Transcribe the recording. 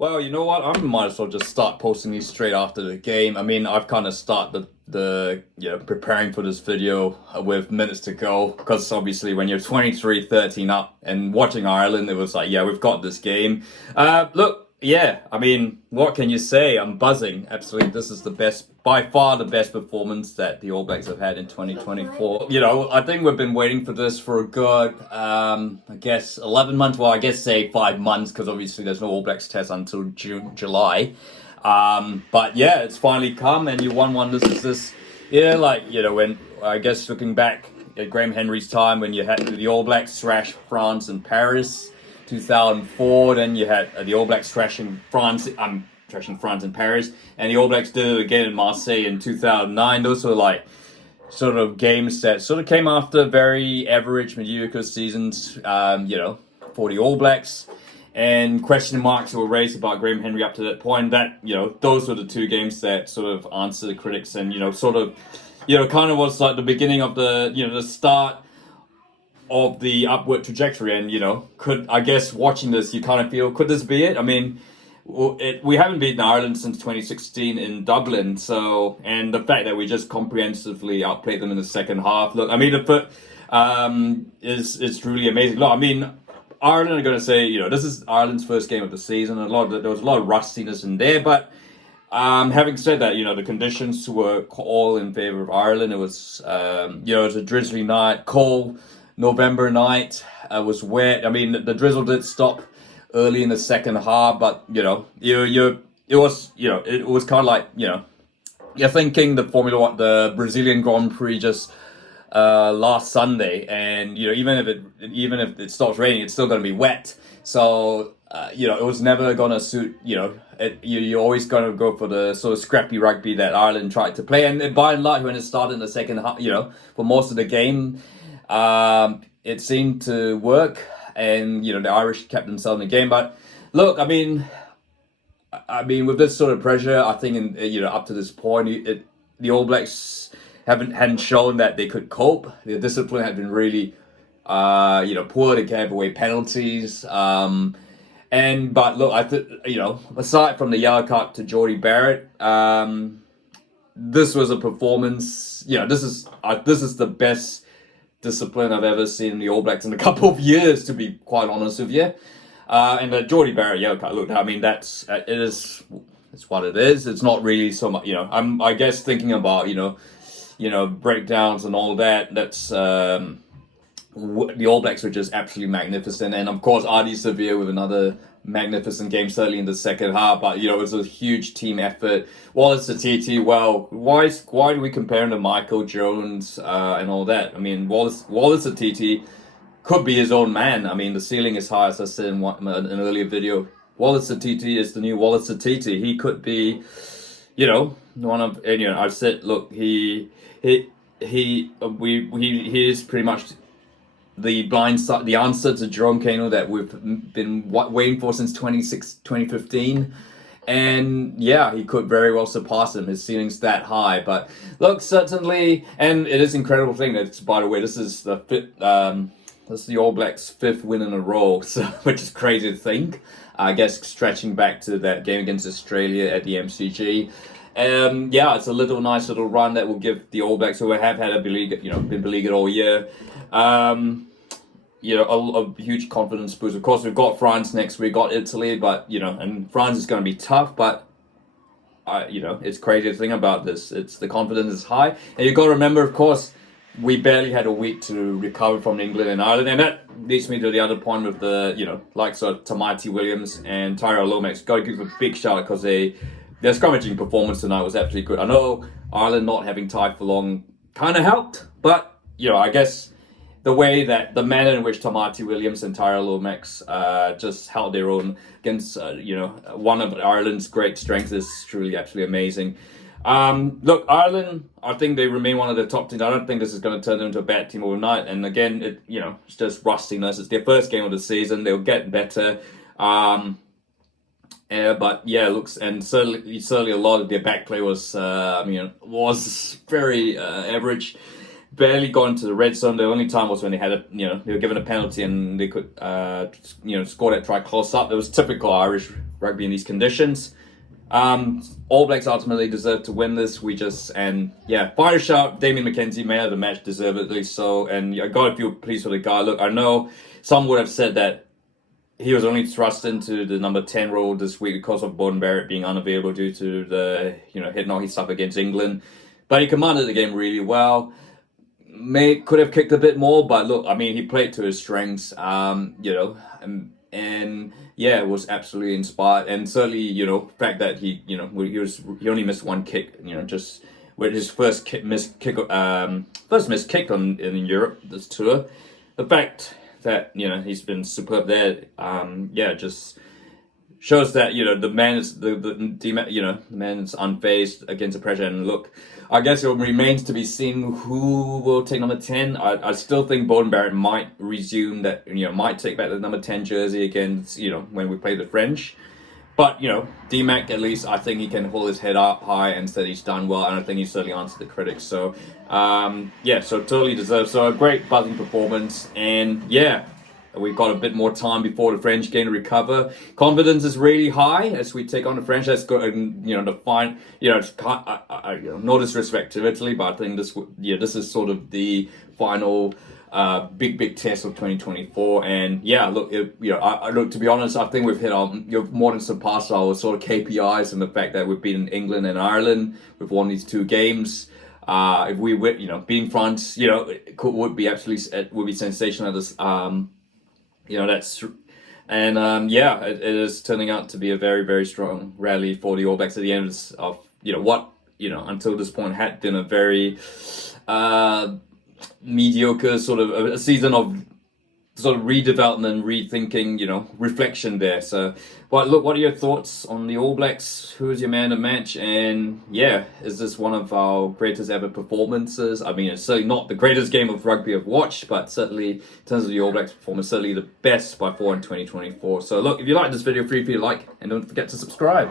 Well, you know what? I might as well just start posting these straight after the game. I mean, I've kind of started preparing for this video with minutes to go because obviously when you're 23-13 up and watching Ireland, it was like, yeah, we've got this game. Look, yeah, I mean, what can you say? I'm buzzing. Absolutely, this is the best, by far the best performance that the All Blacks have had in 2024. You know, I think we've been waiting for this for a good, I guess 11 months. Well, I guess say 5 months because obviously there's no All Blacks test until June, July. But yeah, it's finally come, and you one wonders, is this, yeah, like, you know, when I guess looking back at Graham Henry's time when you had the All Blacks thrash France and Paris. 2004, then you had the All Blacks thrashing France in Paris, and the All Blacks did it again in Marseille in 2009. Those were like sort of games that sort of came after very average, mediocre seasons, for the All Blacks. And question marks were raised about Graham Henry up to that point. That, those were the two games that sort of answered the critics and, kind of was like the beginning of the start of the upward trajectory. And watching this, you kind of feel, could this be it? I mean, we haven't beaten Ireland since 2016 in Dublin, and the fact that we just comprehensively outplayed them in the second half, look, I mean, is truly amazing. Look, I mean, Ireland are going to say, this is Ireland's first game of the season. There was a lot of rustiness in there, but having said that, the conditions were all in favor of Ireland. It was, it was a drizzly night, cold November night. It was wet. I mean, the drizzle did stop early in the second half, but it was kind of like, you're thinking the Formula One, the Brazilian Grand Prix just last Sunday, and even if it stops raining, it's still going to be wet. So it was never going to suit. You're always going to go for the sort of scrappy rugby that Ireland tried to play, and by and large, when it started in the second half, for most of the game, it seemed to work, and the Irish kept themselves in the game. But look, I mean, with this sort of pressure, I think up to this point, the All Blacks hadn't shown that they could cope. The discipline had been really, poor. They gave away penalties. But look, aside from the yellow card to Jordie Barrett, this was a performance. This is the best discipline I've ever seen in the All Blacks in a couple of years, to be quite honest with you. And the Jordie Barrett yellow card, look, I mean, it's what it is. It's not really so much, I guess thinking about, breakdowns and all that, that's, the All Blacks were just absolutely magnificent. And of course, Ardie Savea with another magnificent game, certainly in the second half. But, it was a huge team effort. Wallace Atiti, well, why do we compare him to Michael Jones and all that? I mean, Wallace Atiti could be his own man. I mean, the ceiling is high, as I said in an earlier video. Wallace Atiti is the new Wallace Atiti. He could be, one of, and I've said, look, he is pretty much the blind side, the answer to Jerome Kano that we've been waiting for since 2015. And yeah, he could very well surpass him. His ceiling's that high. But look, certainly, and it is an incredible thing that, by the way, this is the All Blacks' fifth win in a row, so, which is crazy to think. I guess stretching back to that game against Australia at the MCG. It's a nice little run that will give the All Blacks, who have had been beleaguered all year, a huge confidence boost. Of course, we've got France next week, got Italy, but and France is going to be tough. But it's crazy to think about this. It's the confidence is high, and you've got to remember, of course, we barely had a week to recover from England and Ireland, and that leads me to the other point with the likes of Tamati Williams and Tyrell Lomax. Got to give a big shout out because their scrummaging performance tonight was absolutely good. I know Ireland not having Ty for long kind of helped, but I guess the manner in which Tamati Williams and Tyrell Lomax just held their own against one of Ireland's great strengths is truly absolutely amazing. Look, Ireland, I think they remain one of the top teams. I don't think this is going to turn them into a bad team overnight. And again, it's just rustiness. It's their first game of the season. They'll get better. But yeah, looks, and certainly a lot of their back play was very average. barely got into the red zone. The only time was when they had they were given a penalty and they could score that try close up. It was typical Irish rugby in these conditions. All Blacks ultimately deserved to win this. Fire shout, Damien McKenzie, man of the match, deservedly so. And I got to feel pleased for the guy. Look, I know some would have said that he was only thrust into the number 10 role this week because of Beauden Barrett being unavailable due to the head knock he suffered against England. But he commanded the game really well. Could have kicked a bit more, but look, I mean, he played to his strengths. It was absolutely inspired, and certainly, the fact that he only missed one kick, just with his first missed kick in Europe this tour. The fact that he's been superb there, just shows that the man is the man is unfazed against the pressure. And look, I guess it remains to be seen who will take number 10. I still think Beauden Barrett might resume that, might take back the number 10 jersey against, when we play the French. But, D-Mac, at least, I think he can hold his head up high and said he's done well. And I think he certainly answered the critics. So, so totally deserved. So a great buzzing performance. And we've got a bit more time before the French game to recover. Confidence is really high as we take on the French. That's good, no disrespect to Italy, but I think this is sort of the final big test of 2024. And look, to be honest, I think we've hit more than surpassed our sort of KPIs, and the fact that we've beaten England and Ireland. We've won these two games. If we win, beating France, would be sensational. This, it is turning out to be a very, very strong rally for the All Blacks at the end of what until this point had been a very mediocre sort of a season of sort of redevelopment, rethinking, reflection there. So, but look, what are your thoughts on the All Blacks? Who is your man of the match? And is this one of our greatest ever performances? I mean, it's certainly not the greatest game of rugby I've watched, but certainly in terms of the All Blacks performance, certainly the best by far in 2024. So look, if you like this video, feel free to like and don't forget to subscribe.